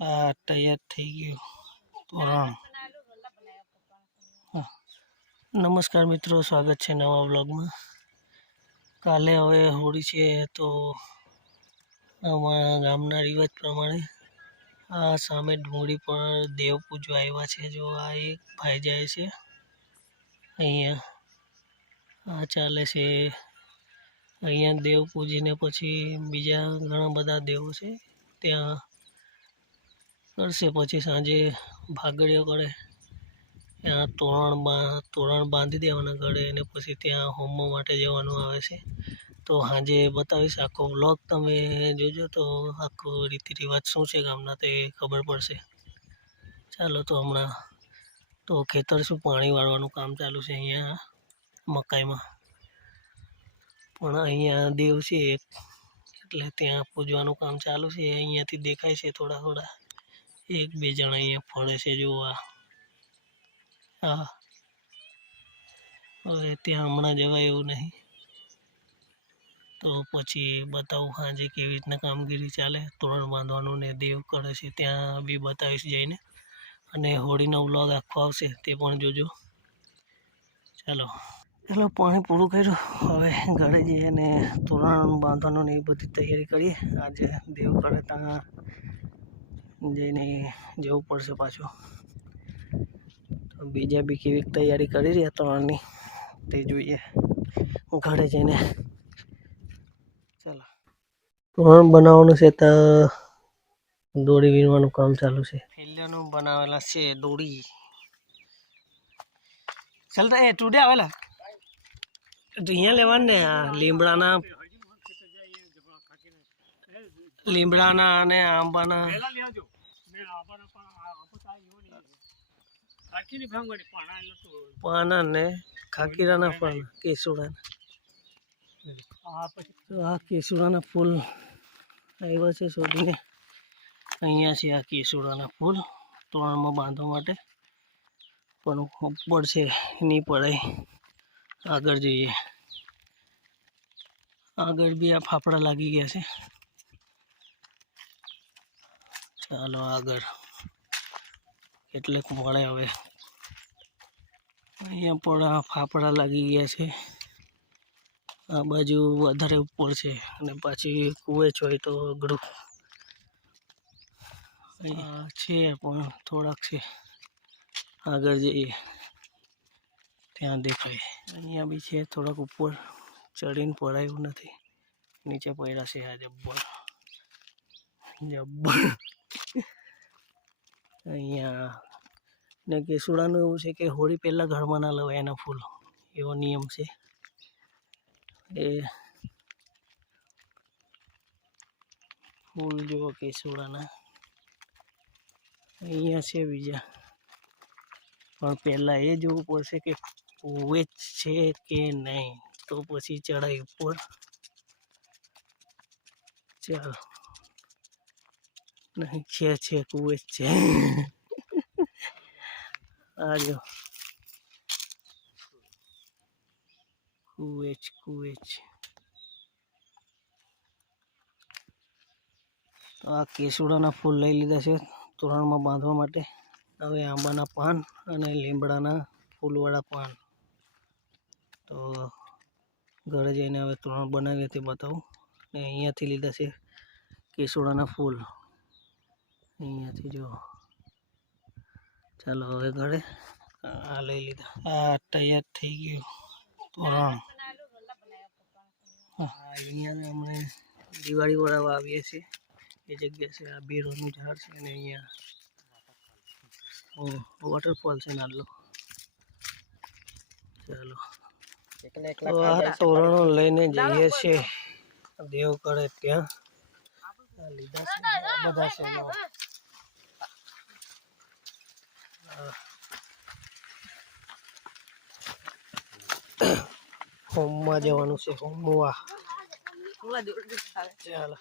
આ તૈયાર થઈ ગયું. તોરણ. નમસ્કાર મિત્રો, સ્વાગત છે નવા બ્લોગમાં કાલે હવે હોળી છે તો અમારા ગામના રિવાજ પ્રમાણે આ સામે ડુંગળી પર દેવ પૂજવા આવ્યા છે. જો આ એક ભાઈ જાય છે અહીંયા. આ ચાલે છે. અહીંયા દેવ પૂજીને પછી બીજા ઘણા બધા દેવો છે. ત્યાં કરશે, પછી સાંજે ભાગડીઓ કરે. ત્યાં તોરણ તોરણ બાંધી દેવાના ઘરે અને પછી ત્યાં હોમો માટે જવાનું આવે છે. તો સાંજે બતાવીશ આખો વ્લોગ તમે જોજો તો આખો રીતિ રિવાજ શું છે ગામના તે ખબર પડશે. ચાલો તો હમણાં તો ખેતર શું પાણી વાળવાનું કામ ચાલુ છે અહીંયા મકાઈમાં. પણ અહીંયા દેવ છે એક, એટલે ત્યાં પૂજવાનું કામ ચાલુ છે, અહીંયાથી દેખાય છે થોડા થોડા એક બે જણા અહીંયા ફરે છે જોવા હા. હવે ત્યાં હમણાં જવાય એવું નહીં. તો પછી બતાવું સાંજે કેવી રીતના કામગીરી ચાલે. તોરણ બાંધવાનું ને દેવ કરે છે, ત્યાં બી બતાવીશ જઈને. અને હોળીનો વ્લોગ આખો આવશે, તે પણ જોજો. ચાલો. ચાલો, પાણી પૂરું કર્યું. હવે ઘરે જઈએ અને તોરણ બાંધવાનું ને એ બધી તૈયારી કરીએ. આજે દેવ કરે ત્યાં જઈને જવું પડશે પાછું. તો બીજા બી કેવી તૈયારી કરી રહ્યા ત્રણની. તે જોઈએ. ઘરે જઈને. ચાલો. ત્રણ બનાવવાનું છે તો દોરી વીણવાનું કામ ચાલુ છે. ફેલિયાનું બનાવેલા છે દોરી. ચાલતા એ ટુડે આવેલા તો અહીંયા લેવાનું ને આ લીમડાના લીમડાના અને આંબાના. પાના ને ખાકીરાના પાન કેસુડાના. તો આ કેસુડાના ફૂલ આવ્યા છે શોધીને. અહીંયા છે આ કેસુડાના ફૂલ તોરણમાં બાંધવા માટે. પણ પડશે છે નહીં પડે. આગળ જઈએ. આગળ બી આ ફાફડા લાગી ગયા છે. ચાલો આગળ. કેટલેક મળે હવે. અહીંયા પણ ફાફડા લાગી ગયા છે. આ બાજુ વધારે ઉપર છે અને પાછી કુવેચ હોય તો અઘરું. છે પણ થોડાક છે. આગળ જઈએ. ત્યાં દેખાય. અહીંયા બી છે થોડાક ઉપર. ચડીને પડાયું નથી. નીચે પડ્યા છે આ જબ્બર. જબ્બર. અહીંયા ને કેસુડાનું એવું છે કે હોળી પહેલાં ઘરમાં ના લવાય એના ફૂલ, એવો નિયમ છે. એ ફૂલ જુઓ કેસુડાના અહીંયા છે બીજા. પણ પહેલાં એ જોવું પડશે કે વેચ છે કે નહીં. તો પછી ચડાઈ ઉપર. ચાલો. નહીં છે છે કુવેચ છે આ જો કુવેચ કુવેચ આ કેસુડાના ફૂલ લઈ લીધા છે તોરણમાં બાંધવા માટે હવે આંબાના પાન અને લીમડાના ફૂલવાળા પાન તો ઘરે જઈને હવે તોરણ બનાવીએ તે બતાવું ને અહીંયાથી લીધા છે કેસુડાના ફૂલ અહીંયાથી જો. ચાલો હવે ઘરે. આ લઈ લીધા. આ તૈયાર થઈ ગયું. તોરણ. હા અહીંયા અમે દિવાળી વળાવવા આવીએ છીએ. એ જગ્યા છે આ બેરોનું ઝાડ છે અને અહીંયા વોટરફોલ છે નાલ્લો ચાલો. તો આ તોરણો લઈને જઈએ છીએ. દેવ કરે ત્યાં. લીધા છે બધા છે જો. આ હોમમાં જવાનું છે હોમવા ચાલો.